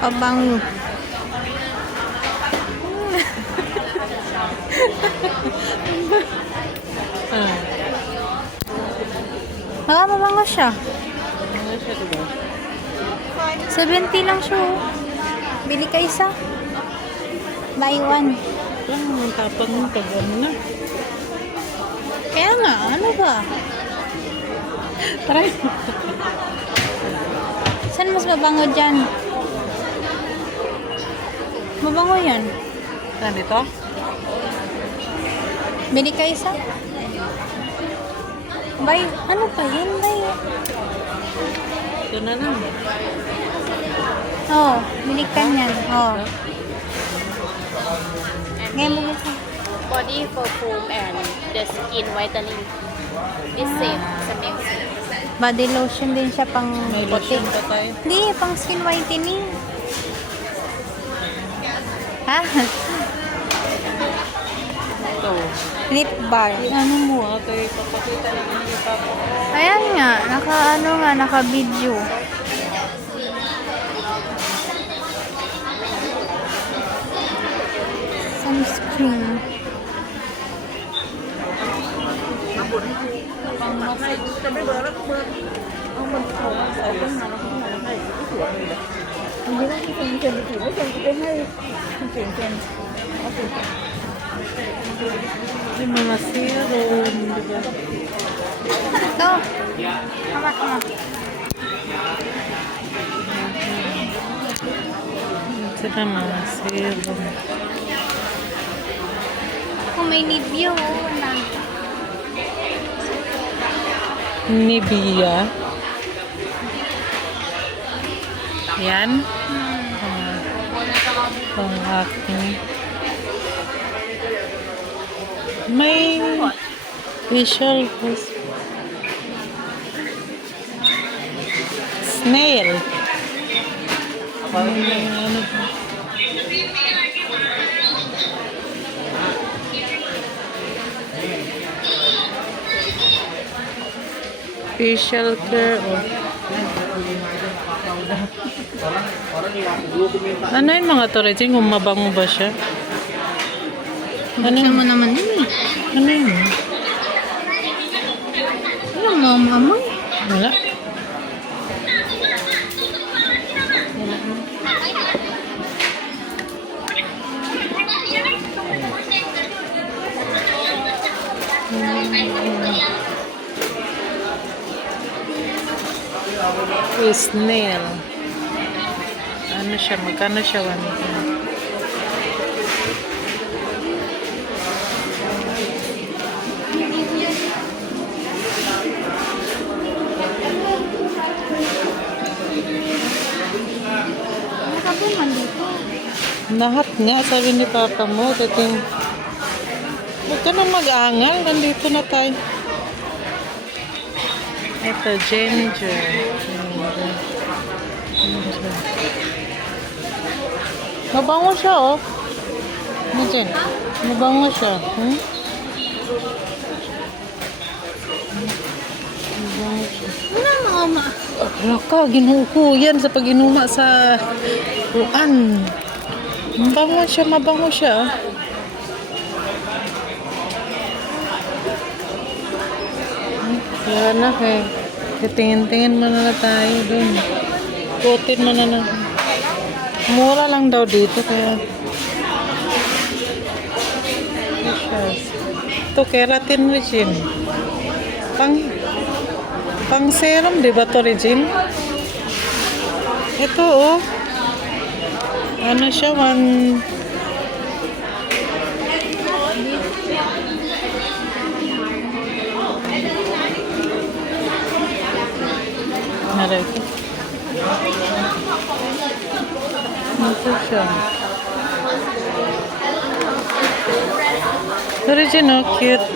Pabango. Mabango siya. 70 lang siya. Oh. Bili ka isa. Buy one. Ang tapang mo pag ano na. Kaya nga, ano ba? Try. Saan mas mabango dyan? Mabango yan. Saan dito? Bili ka isa. Buy, ano pa yun? Buy. Ito na lang. Oh, bili ka niyan. Oh. Ngayon bili ka. Body for foam and the skin whitening. This same, same. Body lotion din siya pang May puti. lotion pa tayo. Hindi, pang skin whitening. Ha? Ito. Lip bar. Ano mo ate? Papakita lang ni Papa. Ayan nga, naka-video. Sunscreen. Yung mga serum, di ba? Ito. Hamak mo. Sila mga serum. Kung may Nivea, oh, wala. Nivea. Yan. Pang acne. May facial snail. Ano ba? Facial care. Ano yung mga to, Regine? Kung mabango ba siya? Ano Buksan mo naman din eh. Ano yun? Ano mo, mamoy? Wala. Snail. Ano siya? Magkano siya? 1. Nakabungan dito. Lahat nga, sabi ni Papa mo, dating, huwag ka na mag-angal, nandito na tayo. Ito, ginger. Mabango siya, oh. Imagine, mabango siya. Mabango siya. Ano mama? Wala ka, ginuko yan sa pag-inuma sa ruan. Mabango siya, mabango siya. Kaya na eh. Tingin-tingin mo na tayo dun. Putin mo na. Mura lang daw dito kaya. Ito, keratin Regine. Pang serum, di ba to Regine? Ito oh. Ano siya, Naray ko. Ito siya. Regine, oh, cute.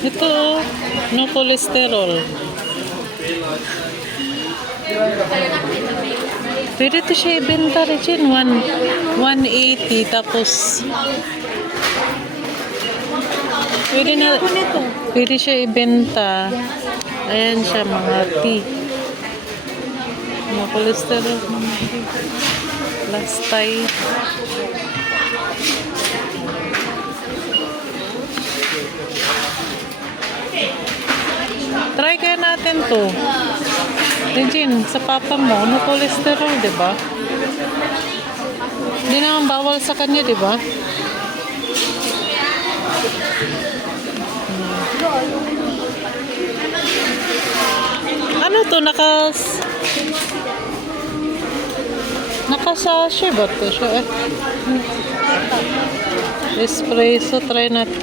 Ito, oh, no cholesterol. Pwede ito siya ibenta, Regine. 180 tapos pwede siya ibenta. Ayan siya, mga tea. Mga cholesterol. Lastay. Try kaya natin to. Regine, sa papa mo, no cholesterol, di ba? Hindi naman bawal sa kanya, di ba? Ano to? Nakasashe ba to siya? Espresso, try natin.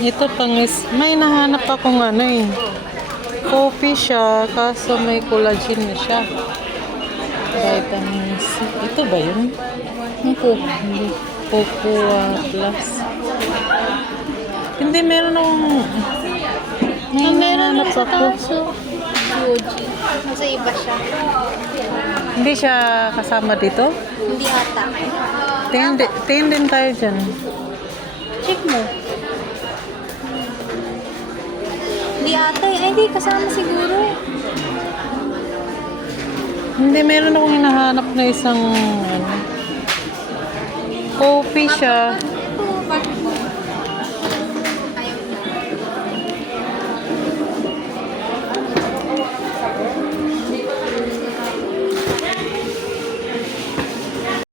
Ito may nahanap akong ano eh. Coffee siya, kaso may collagen na siya. Vitamin C. Ito ba yun? Hindi. Cocoa Plus. Hindi, meron akong... May nahanap ako. Yoji. Nasa iba siya. Hindi siya kasama dito? Hindi ata. Tingin din tayo dyan. Check mo. Hindi ata. Ay, hindi. Kasama siguro. Hindi, meron akong hinahanap na isang... Coffee siya.